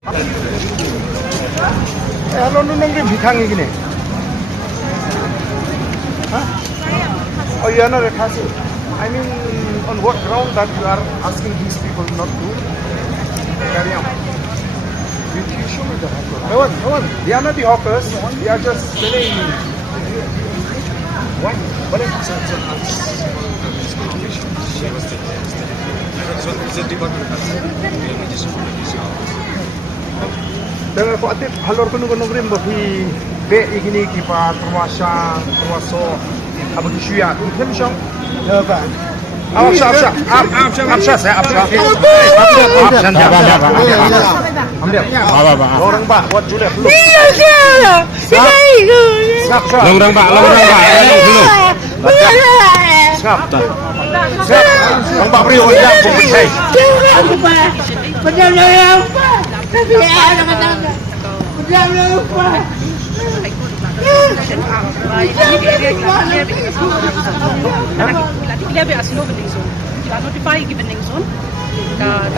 Hello, nung rin bithang gini. Huh? Oh, you are not a Khasi. I mean, on what ground that you are asking these people not to carry on? You show me the record. No one. They are not the hawkers. They are just selling. What? What is Dengan kau atik halor kunu rim bagi be igini kipa terwasa apa kisuya ikhlam syam apa saya orang pak buat julek lu orang pak orang pak beri orang pembeli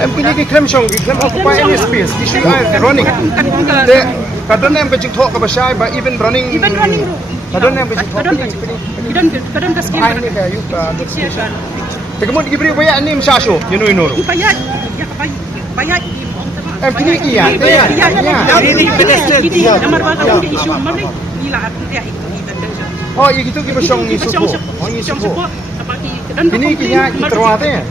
Empini ki klem song, ki klem occupy any space. Ki should running. Kadon em kajik thok ka basai ba even running. Kadon em kajik thok. Kadon ka scheme. Ai ni ka yu ka. Tegemon ki beri bayak ni msasho. Yunu. Bayak. Em kini ki ya. Oh, ये कितो की बसों ni supo. Oh, ni supo. Kini kinya terwate.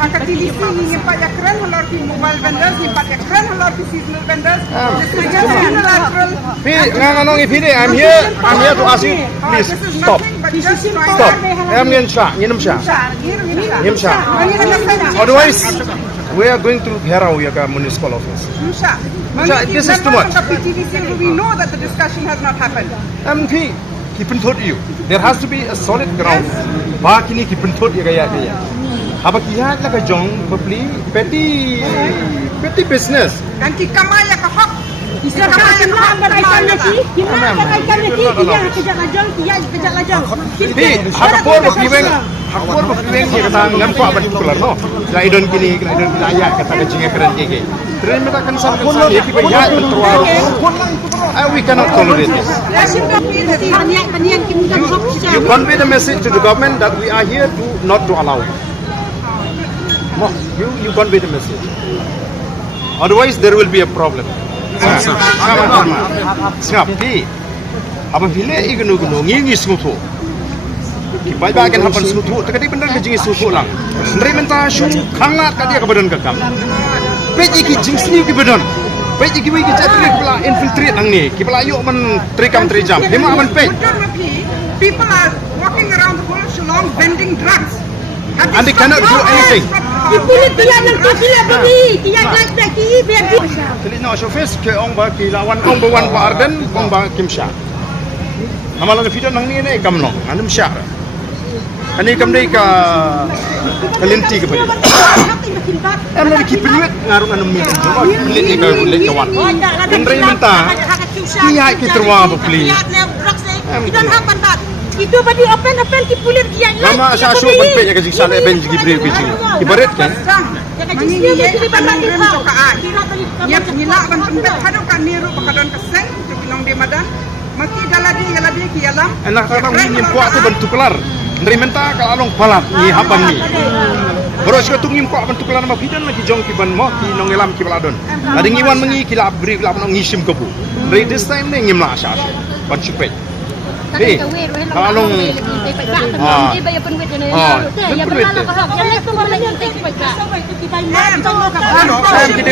Aktiviti ni empat ekran halor di mobile vendors, empat ekran halor di seasonal vendors. Nganong ipide, I'm here to ask you, please stop. Em nyen sha, nyenum sha. Otherwise, we are going to Gherau Yaga municipal office. This is too much. We know that the discussion has not happened. MP, keep in touch you. There has to be a solid ground. Baki ni keep in touch ya. Apa kihat la ka jong beli petty business. Dan kita maya ka hak. Kita kaya hakpor bakibeng ni kata ngampa particular no. Laidon kini ayat kata kecingnya keren gege. Terus mereka kan sampai sini kita ya terlalu. We cannot tolerate this. You convey the message to the government that we are here to not to allow it. You convey the message. Otherwise there will be a problem. Snapi. Apa bila ignu ngingi smutu. Kipai bagian hapan smutu, takadi benar kejingi smutu lang. Ndri menta shu khangat kadia ke badan kakam. Peji ki jingsni ki badan. Peji ki wigi jatri kepala infiltrate nang ni. Kepala yuk men trikam trijam. Lima aman pej. People are walking around the world along vending drugs. And they cannot do anything. Jadi no showface ke ong ba ki lawan ong ba wan warden ong ba kimsha. Amalan video nang ni kam long anum sha. Ani kam dei ka kalinti ke bali. Em na ki pinuet ngarung anum mi. Pilit ni ka bulet kawan. Kendrai minta. Ki ki terwa ba pli. Itu badi open ki pulir dia. Mama sa so pagpe ya kajik sale ben jigi bre kajik. Ibaret kan? Ya nila ban tempat hadu kan niru bakadon keseng pinong di madan. Maki daladi ki alam. Enak kata ni puak tu bentuk kelar. Nerimenta kalau palat ni hapan ni. Beros ke tungim kuak bentuk kelar ma pidan lagi jong ki ban mo ki nong elam ki baladon. Ada ngiwan mengi ki la bri la nong ngisim kebu. Dari this time ni ngimla asas. Ban supet. Hey, kalau kita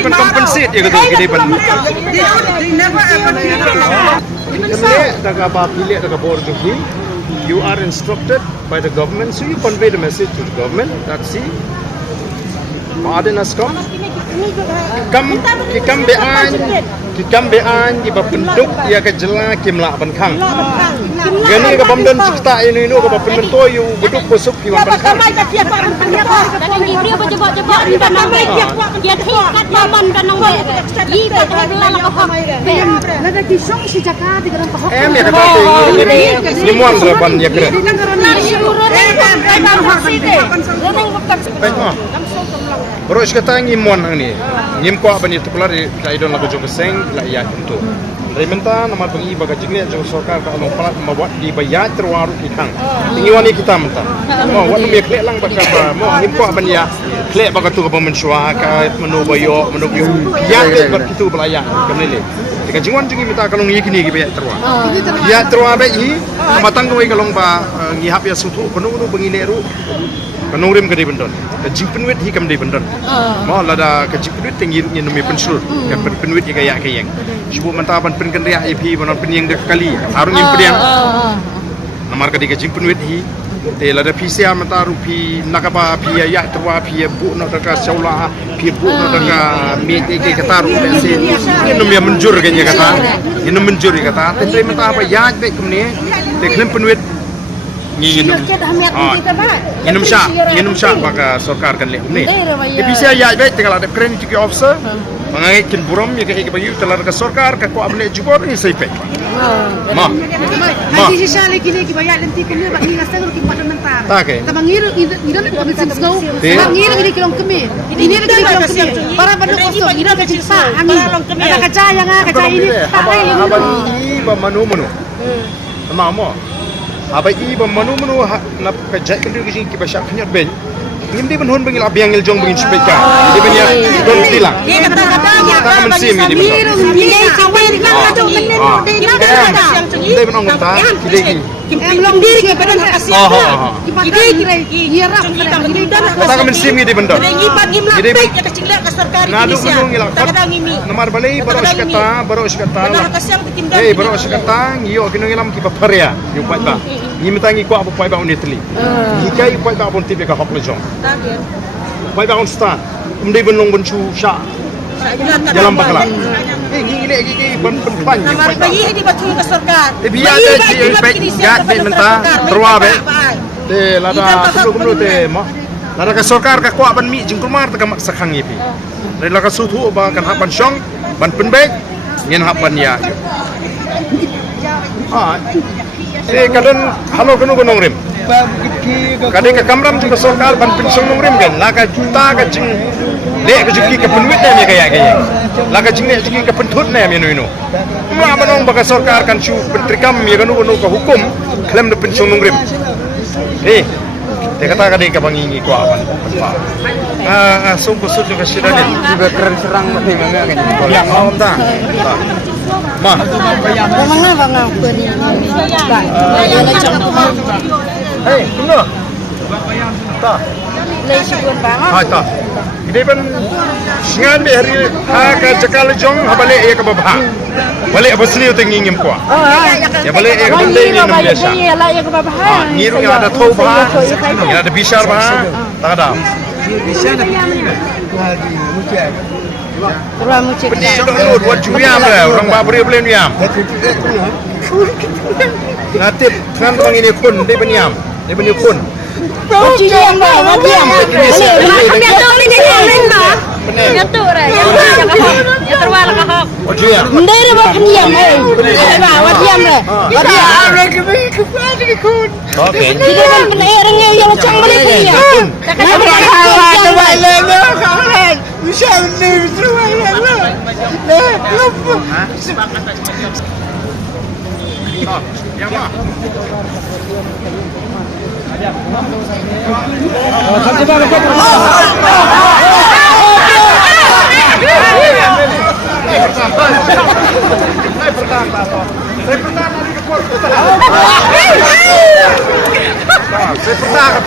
pun compensate ya gitu kita pun. You are instructed by the government, so you convey the message to the government that see, pardon us come. Kikam bean di bapenduk ia kejela kimla bankang. Gani ka bamdan cita ini ka bapenduk to yu beduk busuk ki bankang. Em ya kata ni muan rapan ya keren. Baik mah. Baru sekata ngimon ang ni. Ngim ko apa ni tukular di idon lagu jong keseng la ya tentu. Rementa nama bengi baga jingle jong sokar ka long palat mawat di bayat terwaru kitang. Tingiwani kita menta. Mo wat mi klek lang baka mo ngim ko apa ni ya. Klek baga tu ka mensyua ka menobayo menobayo. Ya klek ber kitu belaya kamlele. Tika jingwan jingi minta kalong yikini gi bayat terwa. Ya terwa be hi matang ko kalong ba ngihap ya sutu penuh bengi leru. Kanungrim ke di bendon, ke jimpenwit hi kam di bendon. Mau lada ke jimpenwit tinggi ni numi pensul, ke penwit hi kayak kayang. Cuba mentapan penkenria IP banon penyeng dek kali, harung yang periang. Namar ke di ke jimpenwit hi, te lada PCA mentaru pi nakapa pi ya terwa pi bu nak ka saula pi bu nak ka mi ke kataru ni numi menjur kayaknya kata, ini menjur kata. Te mentapa ya be kumni, te klem penwit nginum syak baka sorkar kan leh ni tapi saya ya baik tinggal ada keren tiki officer mangait kin buram ya ke bayu telar ke sorkar ka ko amne jubor ni sai pek ma Nanti sisali kini kibaya lenti kini bak ni ngasal ki parlamentar. Okay. Tamangir idan ko bisin snow. Tamangir ni kilong kemi. Ini ni kilong kemi. Para padu kosong idan ka cinta angin. Ada kaca yang kaca ini. abang ini manu mama abai i ba manu na kajat kan dia kising kibasyak hanya ben ngim di benhon bengil abiang ngil jong bengil speka di benya don tilang kata mensim di benhon di benhon kata kidegi Belum diri ke badan kasih. kata mensim di benhon nadu benhon ngilak namar balai baru sekata baru sekata ngiyo kino ngilam kipaparia yung pat ba ngimitang ko apa pai ba unitli hikai pai ba pun tipe ka hok lejong pai ba on stand umdai benong bencu sya dalam bakalan gile ban pan Namar bayi di batu ke sorkar. biya te ji pek ya te menta terwa be te lada kumlu te mo lada ka sorkar ka kwa ban mi jing kumar ta ka sakhang yipi lada ka sutu ba kan hapan syong ban penbek ngin hapan ya kadang halo kenu gunung rim. Kadang ke kamram juga sorkar ban pensong nung rim kan. Laka juta ke jing le ke juki ke penwit ne kayak. Laka jing le juki ke pentut ne inu. Ma banong baka sorkar kan su pentrikam ya kenu ke hukum klaim de pensong nung rim. Dia kata kadang ke bangingi ko awan. Sungguh juga sudah kan. Juga keren serang mati enggak kan. Yang awam ta. Ma. Bangau peri. Hei, tunggu. Ta. Lesi pun bangau. Ha ta. Ini pun singan be hari ha ka jakal jong ha balik ya ke babah. Balik apa seliu tinggi ngim ko. Ya balik ya ke bendai ni nam biasa. Ya lah ya ke babah. Ngiru yang ada tau bah, yang ada bishar bah, tak ada. Kurang mucik. Pedih dulu, buat juiam lah, orang babri boleh niam. Nanti kan orang ini pun dia peniam, dia peniam pun. Mucik yang dah, diam. Dia tu ni dia lain dah. Dia tu dah. Yang terwal kahok. Oh juiam. Mendai dia buat diam Wah diam dah. Okey. Dia kan penair yang macam mana dia. Yang mah. Saya pernah ke